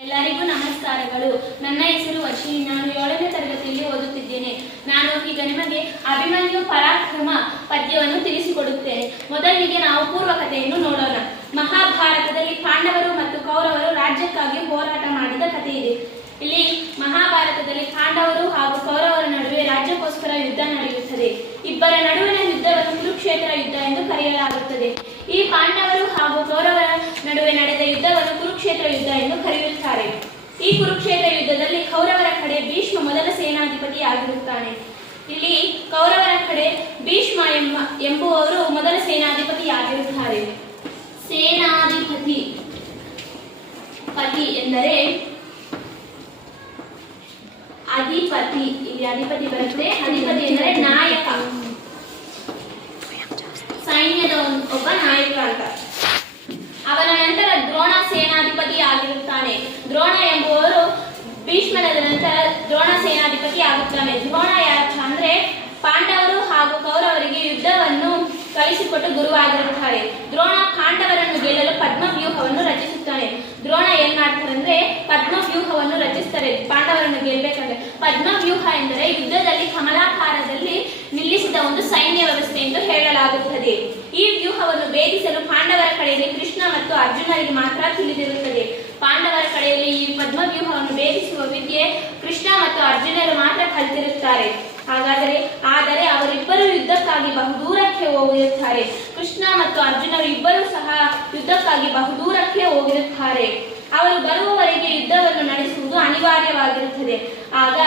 ಎಲ್ಲರಿಗೂ ನಮಸ್ಕಾರಗಳು. ನನ್ನ ಹೆಸರು ವರ್ಷಿಣಿ. ನಾನು 7ನೇ ತರಗತಿಯಲ್ಲಿ ಓದುತ್ತಿದ್ದೇನೆ. ನಾನು ಈಗ ನಿಮಗೆ ಅಭಿಮನ್ಯು ಪರಾಕ್ರಮ ಪದ್ಯವನ್ನು ತಿಳಿಸಿಕೊಡುತ್ತೇನೆ. ಮೊದಲಿಗೆ ನಾವು ಪೂರ್ವಕಥೆಯನ್ನು ನೋಡೋಣ. ಮಹಾಭಾರತದಲ್ಲಿ ಪಾಂಡವರು ಮತ್ತು ಕೌರವರು ರಾಜ್ಯಕ್ಕಾಗಿ ಹೋರಾಟ ಮಾಡಿದ ಕಥೆ ಇದೆ. ಇಲ್ಲಿ ಮಹಾಭಾರತದಲ್ಲಿ ಪಾಂಡವರು ಹಾಗೂ ಕೌರವರ ನಡುವೆ ರಾಜ್ಯಕ್ಕೋಸ್ಕರ ಯುದ್ಧ ನಡೆಯುತ್ತದೆ. ಇಬ್ಬರ ನಡುವಿನ ಯುದ್ಧವನ್ನು ಕುರುಕ್ಷೇತ್ರ ಯುದ್ಧ ಎಂದು ಕರೆಯಲಾಗುತ್ತದೆ. ಈ ಪಾಂಡವರು ಹಾಗೂ ಕೌರವರ ನಡುವೆ ನಡೆದ ಯುದ್ಧವನ್ನು ಕುರುಕ್ಷೇತ್ರ ಯುದ್ಧ ಎಂದು ಕರೆಯುತ್ತಾರೆ. ಈ ಕುರುಕ್ಷೇತ್ರ ಯುದ್ಧದಲ್ಲಿ ಕೌರವರ ಕಡೆ ಭೀಷ್ಮ ಮೊದಲ ಸೇನಾಧಿಪತಿ ಆಗಿರುತ್ತಾನೆ. ಇಲ್ಲಿ ಕೌರವರ ಕಡೆ ಭೀಷ್ಮ ಎಂಬುವರು ಮೊದಲ ಸೇನಾಧಿಪತಿ ಆಗಿರುತ್ತಾರೆ. ಸೇನಾಧಿಪತಿ ಪತಿ ಎಂದರೆ ಅಧಿಪತಿ. ಇಲ್ಲಿ ಅಧಿಪತಿ ಬರುತ್ತೆ. ಅಧಿಪತಿ ಎಂದರೆ ನಾಯಕ, ಸೈನ್ಯದ ಒಬ್ಬ ನಾಯಕ ಅಂತ. ಅವನ ನಂತರ ದ್ರೋಣ ಸೇನಾಧಿಪತಿ ಆಗಿರುತ್ತಾನೆ. ದ್ರೋಣ ಎಂಬುವರು ಭೀಷ್ಮನ ನಂತರ ದ್ರೋಣ ಸೇನಾಧಿಪತಿ ಆಗುತ್ತಾನೆ. ದ್ರೋಣ ಯಾರು ಅಂದ್ರೆ ಪಾಂಡವರು ಹಾಗೂ ಕೌರವರಿಗೆ ಯುದ್ಧವನ್ನು ಕಲಿಸಿಕೊಟ್ಟು ಗುರುವಾಗಿರುತ್ತಾರೆ. ದ್ರೋಣ ಪಾಂಡವರನ್ನು ಗೆಲ್ಲಲು ಪದ್ಮವ್ಯೂಹವನ್ನು ರಚಿಸುತ್ತಾನೆ. ದ್ರೋಣ ಏನ್ ಮಾಡ್ತಾರೆ ಅಂದ್ರೆ ಪದ್ಮವ್ಯೂಹವನ್ನು ರಚಿಸ್ತಾರೆ ಪಾಂಡವರನ್ನು ಗೆಲ್ಲಬೇಕಂದ್ರೆ. ಪದ್ಮವ್ಯೂಹ ಎಂದರೆ ಯುದ್ಧದಲ್ಲಿ ಕಮಲಾಕಾರದಲ್ಲಿ ನಿಲ್ಲಿಸಿದ ಒಂದು ಸೈನ್ಯ ವ್ಯವಸ್ಥೆ ಎಂದು ಹೇಳಲಾಗುತ್ತದೆ. ಈ ವ್ಯೂಹವನ್ನು ಭೇದಿಸಲು ಪಾಂಡವರ ಕಡೆಯಲ್ಲಿ ಕೃಷ್ಣ ಮತ್ತು ಅರ್ಜುನರಿಗೆ ಮಾತ್ರ ತಿಳಿದಿರುತ್ತದೆ. ಪಾಂಡವರ ಕಡೆಯಲ್ಲಿ ಈ ಪದ್ಮವ್ಯೂಹವನ್ನು ಭೇದಿಸುವ ವಿದ್ಯೆ ಕೃಷ್ಣ ಮತ್ತು ಅರ್ಜುನರು ಮಾತ್ರ ಕಲಿತಿರುತ್ತಾರೆ. ಆದರೆ ಅವರಿಬ್ಬರು ಯುದ್ಧಕ್ಕಾಗಿ ಬಹುದೂರಕ್ಕೆ ಹೋಗಿರುತ್ತಾರೆ. ಕೃಷ್ಣ ಮತ್ತು ಅರ್ಜುನರು ಇಬ್ಬರೂ ಸಹ ಯುದ್ಧಕ್ಕಾಗಿ ಬಹುದೂರಕ್ಕೆ ಹೋಗಿರುತ್ತಾರೆ. ಅವರು ಬರುವವರೆಗೆ ಯುದ್ಧವನ್ನು ನಡೆಸುವುದು ಅನಿವಾರ್ಯವಾಗಿರುತ್ತದೆ. ಆಗ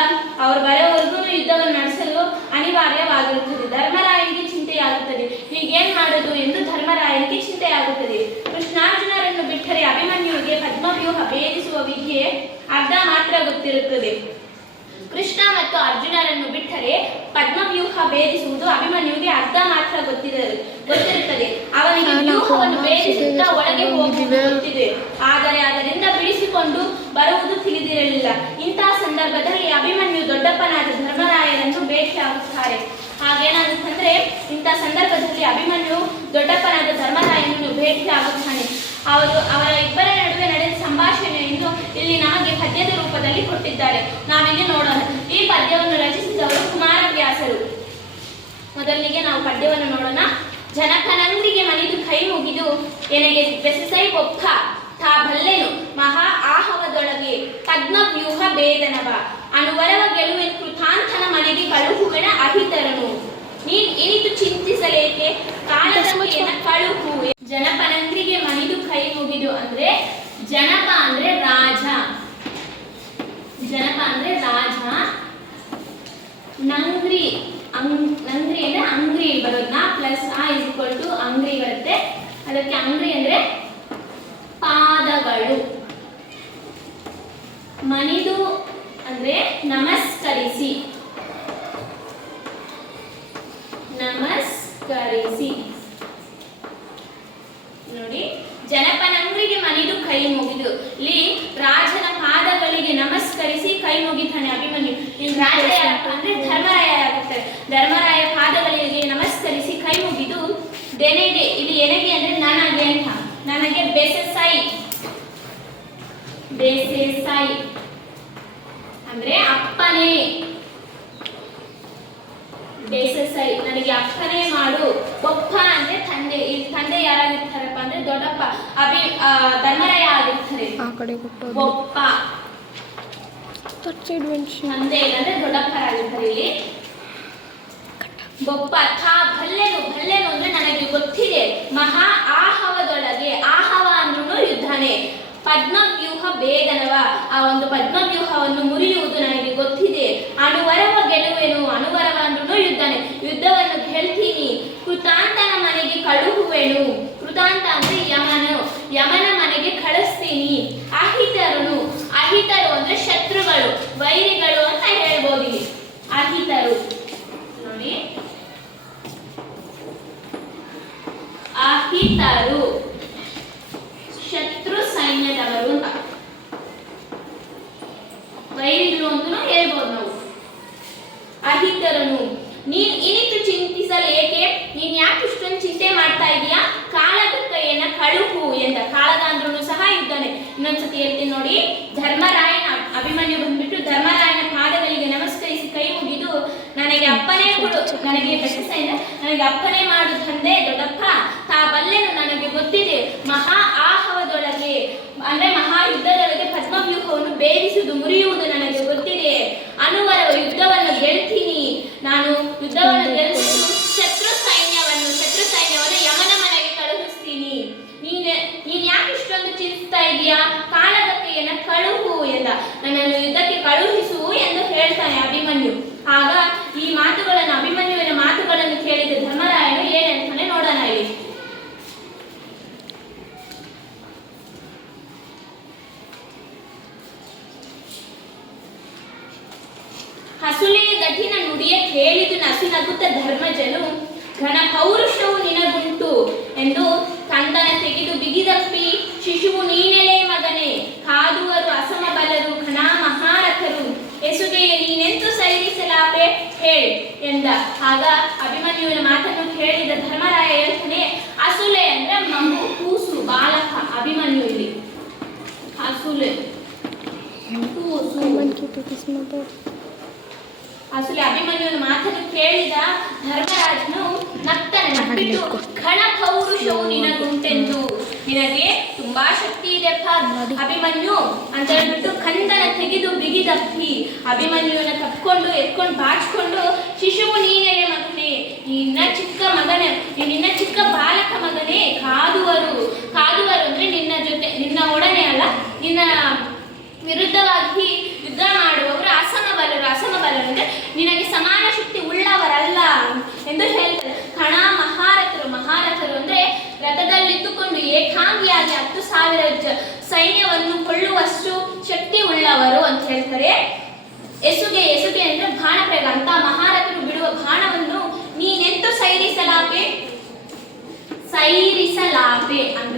ಅವರು ಬರುವವರೆಗೂ ಯುದ್ಧವನ್ನು ನಡೆಸಲು ಅನಿವಾರ್ಯವಾಗಿರುತ್ತದೆ. ಧರ್ಮರಾಯನಿಗೆ ಚಿಂತೆಯಾಗುತ್ತದೆ. ಹೀಗೇನ್ ಮಾಡುವುದು ಎಂದು ಧರ್ಮರಾಯನಿಗೆ ಚಿಂತೆಯಾಗುತ್ತದೆ. ಕೃಷ್ಣಾರ್ಜುನರನ್ನು ಬಿಟ್ಟರೆ ಅಭಿಮನ್ಯುವಿಗೆ ಪದ್ಮವ್ಯೂಹ ಭೇದಿಸುವ ವಿದ್ಯೆ ಅರ್ಧ ಮಾತ್ರ ಗೊತ್ತಿರುತ್ತದೆ. ಕೃಷ್ಣ ಮತ್ತು ಅರ್ಜುನರನ್ನು ಬಿಟ್ಟರೆ ಪದ್ಮವ್ಯೂಹ ಭೇದಿಸುವುದು ಅಭಿಮನ್ಯುವಿಗೆ ಅರ್ಧ ಮಾತ್ರ ಗೊತ್ತಿರುತ್ತದೆ. ಅವನಿಗೆ ವ್ಯೂಹವನ್ನು ಭೇದಿಸುತ್ತಾ ಒಳಗೆ ಹೋಗುವುದು ಗೊತ್ತಿದೆ, ಆದರೆ ಅದರಿಂದ ಬಿಡಿಸಿಕೊಂಡು ಬರುವುದು ತಿಳಿದಿರಲಿಲ್ಲ. ಇಂತಹ ಸಂದರ್ಭದಲ್ಲಿ ಅಭಿಮನ್ಯು ದೊಡ್ಡಪ್ಪನಾದ ಧರ್ಮರಾಯನನ್ನು ಭೇಟಿಯಾಗುತ್ತಾರೆ. ಹಾಗೇನಾಗುತ್ತಂದ್ರೆ ಇಂತಹ ಸಂದರ್ಭದಲ್ಲಿ ಅಭಿಮನ್ಯು ದೊಡ್ಡಪ್ಪನಾದ ಧರ್ಮರಾಯನನ್ನು ಭೇಟಿಯಾಗುತ್ತಾನೆ. ಅವರ ಇಬ್ಬರ ನಡುವೆ ನಡೆದ ಸಂಭಾಷಣೆಯನ್ನು ಇಲ್ಲಿ ನಮಗೆ ಪದ್ಯದ ರೂಪದಲ್ಲಿ ಕೊಟ್ಟಿದ್ದಾರೆ. ನಾವಿಲ್ಲಿ ನೋಡೋಣ. ಈ ಪದ್ಯವನ್ನು ರಚಿಸಿದವರು ಕುಮಾರವ್ಯಾಸರು. ಮೊದಲಿಗೆ ನಾವು ಪದ್ಯವನ್ನು ನೋಡೋಣ. ಜನಕನಂದ್ರಿಗೆ ಮನಿದು ಕೈ ಮುಗಿದು ಎನಗೆ ಬೆಸಸೈ ಒಪ್ಪ ತಾ ಬಲ್ಲೆನು ಮಹಾ ಆಹವದೊಳಗೆ ಪದ್ಮವ್ಯೂಹ ಭೇದನವ ಅನುವರವ ಗೆಲುವೆ ಕೃತಾಂತನ ಮನೆಗೆ ಕಳುಹುವೆನ ಅಹಿತರನು ನೀನ್ ಇನಿತು ಚಿಂತಿಸಲೇಕೆ ಕಾಳದೆನ ಕಳುಹು. ಜನಪನಂದ್ರಿಗೆ ಮನಿದು ಕೈ ಮುಗಿದು ಅಂದ್ರೆ ಜನಪ ಅಂದ್ರೆ ರಾಜ. ಜನಪ ಅಂದ್ರೆ ರಾಜ. ನಂಗ್ರಿ ನಂಗ್ರಿ ಅಂದ್ರೆ ಅಂಗ್ರಿ ಬರೋದು. ನಾ ಪ್ಲಸ್ ಆ ಇಸ್ ಈಕ್ವಲ್ ಟು ಅಂಗ್ರಿ ಬರುತ್ತೆ. ಅದಕ್ಕೆ ಅಂಗ್ರಿ ಅಂದ್ರೆ ಪಾದಗಳು. ಮನಿದು ಅಂದ್ರೆ ನಮಸ್ಕರಿಸಿ. ನಮಸ್ಕರಿಸಿ ನೋಡಿ. ಜನಪನಂಗ್ರಿಗೆ ಮನಿದು ಕೈ ಮುಗಿದು. ಇಲ್ಲಿ ರಾಜನ ಪಾದಗಳಿಗೆ ನಮಸ್ಕರಿಸಿ ಕೈ ಮುಗಿತಾನೆ ಅಭಿಮನ್ಯು. ಇಲ್ಲಿ ರಾಜ ಯಾರಪ್ಪ ಅಂದ್ರೆ ಧರ್ಮರಾಯ ಆಗುತ್ತಾರೆ. ಧರ್ಮರಾಯ ಪಾದಗಳಿಗೆ ನಮಸ್ಕರಿಸಿ ಕೈ ಮುಗಿದು ದೆನೆಗೆ, ಇಲ್ಲಿ ಎನಗೆ ಅಂದ್ರೆ ನನಗೆ ಅಂತ, ನನಗೆ ಬೆಸಸೈ. ಬೆಸೆಸೈ ಅಂದ್ರೆ ಅಪ್ಪನೇ. ಬೆಸಸೈ ನನಗೆ ಅಪ್ಪನೇ ಮಾಡು. ಒಪ್ಪ ಅಂದ್ರೆ ತಂದೆ. ಇಲ್ಲಿ ತಂದೆ ಯಾರಾಗಿರ್ತಾರಪ್ಪ ಅಂದ್ರೆ ದೊಡ್ಡಪ್ಪ ಧರ್ಮರಾಯ ಆಗಿರ್ತಾರೆ. ಒಪ್ಪ ತಂದೆ ಅಂದ್ರೆ ದೊಡ್ಡಪ್ಪರಾಗಿರ್ತಾರೆ. ಇಲ್ಲಿ ಬೊಪ್ಪ ತಾ ಭಲ್ಲೆನು. ಭಲ್ಲೆನು ಅಂದ್ರೆ ನನಗೆ ಗೊತ್ತಿದೆ. ಮಹಾ ಆಹವದೊಳಗೆ. ಆಹವ ಅಂದ್ರೂ ಯುದ್ಧನೇ. ಪದ್ಮವ್ಯೂಹ ಭೇದನವ ಆ ಒಂದು ಪದ್ಮವ್ಯೂಹವನ್ನು ಮುರಿಯುವುದು ನನಗೆ ಗೊತ್ತಿದೆ. ಅನುವರವ ಗೆಲುವೆನು. ಅನುವರವ ಅಂದ್ರೂ ಯುದ್ಧನೇ. ಯುದ್ಧವನ್ನು ಗೆಲ್ತೀನಿ. ಕೃತಾಂತನ ಮನೆಗೆ ಕಳುಹುವೆನು. ಕೃತಾಂತ ಅಂದ್ರೆ ಯಮನು. ಯಮನ ಮನೆಗೆ ಕಳಿಸ್ತೀನಿ. ಅಹಿತರನು. ಅಹಿತರು ಅಂದ್ರೆ ಶತ್ರುಗಳು, ವೈರಿಗಳು ಅಂತ ಹೇಳ್ಬೋದು. ಇಲ್ಲಿ ಅಹಿತರು ನೋಡಿ. ಅಹಿತರು ಶತ್ರು ಸೈನ್ಯದವರು ಅಂತ. ವೈರಿಗಳು ಅಂತಲೂ ಹೇಳ್ಬೋದು ನಾವು. ಅಹಿತರನು. ನೀನ್ ಇನಿತು ಚಿಂತಿಸಲು ಏಕೆ, ನೀನ್ ಯಾಕೆ ಇಷ್ಟೊಂದು ಚಿಂತೆ ಮಾಡ್ತಾ ಇದೀಯಾ? ಕಾಳಗಕ್ಕಯ್ಯನ ಕಳುಹು ಎಂದ. ಕಾಳಗ ಅಂದ್ರೂ ಸಹ ಯುದ್ಧನೇ. ಇನ್ನೊಂದ್ಸತಿ ಹೇಳ್ತೀನಿ ನೋಡಿ. ನನಗೆ ಬೆಟ್ಟಸೈನ್ಯ ನನಗೆ ಅಪ್ಪನೇ ಮಾಡುತ್ತಂದೆ ದೊಡ್ಡಪ್ಪ ತಾ ಬಲ್ಲೆನು ನನಗೆ ಗೊತ್ತಿದೆ ಮಹಾ ಆಹವದೊಳಗೆ ಅಂದ್ರೆ ಮಹಾಯುದ್ಧದೊಳಗೆ ಪದ್ಮವ್ಯೂಹವನ್ನು ಭೇದಿಸುವುದು ಮುರಿಯುವುದು ನನಗೆ ಗೊತ್ತಿದೆ ಅನುವರ ಯುದ್ಧವನ್ನು ಗೆಲ್ತೀನಿ ನಾನು ಯುದ್ಧವನ್ನು ಗೆಲ್ಲು ಶತ್ರು ಸೈನ್ಯವನ್ನು ಯಮನ ಮನೆಗೆ ಕಳುಹಿಸ್ತೀನಿ ನೀನ್ ಯಾಕೆ ಇಷ್ಟೊಂದು ಚಿಂತಿಸ್ತಾ ಇದೀಯಾ ಕಾಳಗಕ್ಕೆಯನ್ನ ಕಳುಹು ಎಂದ ನನ್ನನ್ನು ಯುದ್ಧಕ್ಕೆ ಕಳುಹಿಸು ಎಂದು ಹೇಳ್ತಾನೆ ಅಭಿಮನ್ಯು ಆಗ ಈ ಮಾತುಗಳನ್ನು ಅಭಿಮನ್ಯುವಿನ ಮಾತುಗಳನ್ನು ಕೇಳಿದ ಧರ್ಮರಾಯನು ಏನಂತಾನೆ ನೋಡೋಣ ಇಲ್ಲಿ ಹಸುಳೆಯ ಗಠಿನ ನುಡಿಯ ಕೇಳಿದು ನಸುನಗುತ್ತ ಧರ್ಮಜನು ಘನ ಪೌರುಷವು ನಿನಗುಂಟು ಎಂದು ಕಂದನ ತೆಗೆದು ಬಿಗಿದಪ್ಪಿ ಶಿಶುವು ನೀನೆಲೆ ಮಗನೇ ಕಾದುವರು ಅಸಮ ಬಲರು ಘನ ಮಹಾರಥರು ಎಸುಗೆಯ ನೀನೆಂತು ಸೈರಿಸಲಾಪೆ ಹೇಳಿ ಎಂದ ಆಗ ಅಭಿಮನ್ಯುವಿನ ಮಾತನ್ನು ಕೇಳಿದ ಧರ್ಮರಾಯ ಹೇಳ್ತಾನೆ ಅಸುಲೆ ಅಂದ್ರೆ ಮಗು ಕೂಸು ಬಾಲಕ ಅಭಿಮನ್ಯು ಇಲ್ಲಿ ಅಸುಲೆ ಅಸುಲೆ ಅಭಿಮನ್ಯುವಿನ ಮಾತನ್ನು ಕೇಳಿದ ಧರ್ಮರಾಜನು ನಕ್ಬಿಟ್ಟು ಘನ ಪೌರುಷವು ನಿನಗುಂಟೆಂದು ನಿನಗೆ ತುಂಬಾ ಶಕ್ತಿ ಇದೆಪ್ಪ ಅಭಿಮನ್ಯು ಅಂತ ಹೇಳ್ಬಿಟ್ಟು ಕಂದನ ತೆಗೆದು ಬಿಗಿದಪ್ಪಿ ಅಭಿಮನ್ಯುವಿನ ತಪ್ಕೊಂಡು ಎತ್ಕೊಂಡು ಬಾಚ್ಕೊಂಡು ಶಿಶುವು ನೀನೆಲೆ ಮಗನೇ ನಿನ್ನ ಚಿಕ್ಕ ಬಾಲಕ ಮಗನೇ ಕಾದುವರು ಅಂದ್ರೆ ನಿನ್ನ ಜೊತೆ ನಿನ್ನ ಒಡನೆ ಅಲ್ಲ ನಿನ್ನ ವಿರುದ್ಧವಾಗಿ ಯುದ್ಧ ಮಾಡುವವರು ಅಸಮ ಬಲರು ಅಂದ್ರೆ ನಿನಗೆ ಸಮಾನ ಶಕ್ತಿ ಉಳ್ಳವರಲ್ಲ ಎಂದು ಹೇಳ್ತಾರೆ ಕಣ ಮಹಾರಥರು ಅಂದ್ರೆ ರಥದಲ್ಲಿದ್ದುಕೊಂಡು ಏಕಾಂಗಿಯಾಗಿ 10,000 ಸೈನ್ಯವನ್ನು ಕೊಳ್ಳುವಷ್ಟು ಶಕ್ತಿ ಉಳ್ಳವರು ಅಂತ ಹೇಳ್ತಾರೆ ಎಸುಗೆ ಅಂದ್ರೆ ಬಾಣ ಪ್ರಯೋಗ ಅಂತ ಮಹಾರಥರು ಬಿಡುವ ಬಾಣವನ್ನು ನೀನೆಂತು ಸೈರಿಸಲಾಪೆ ಅಂದ್ರೆ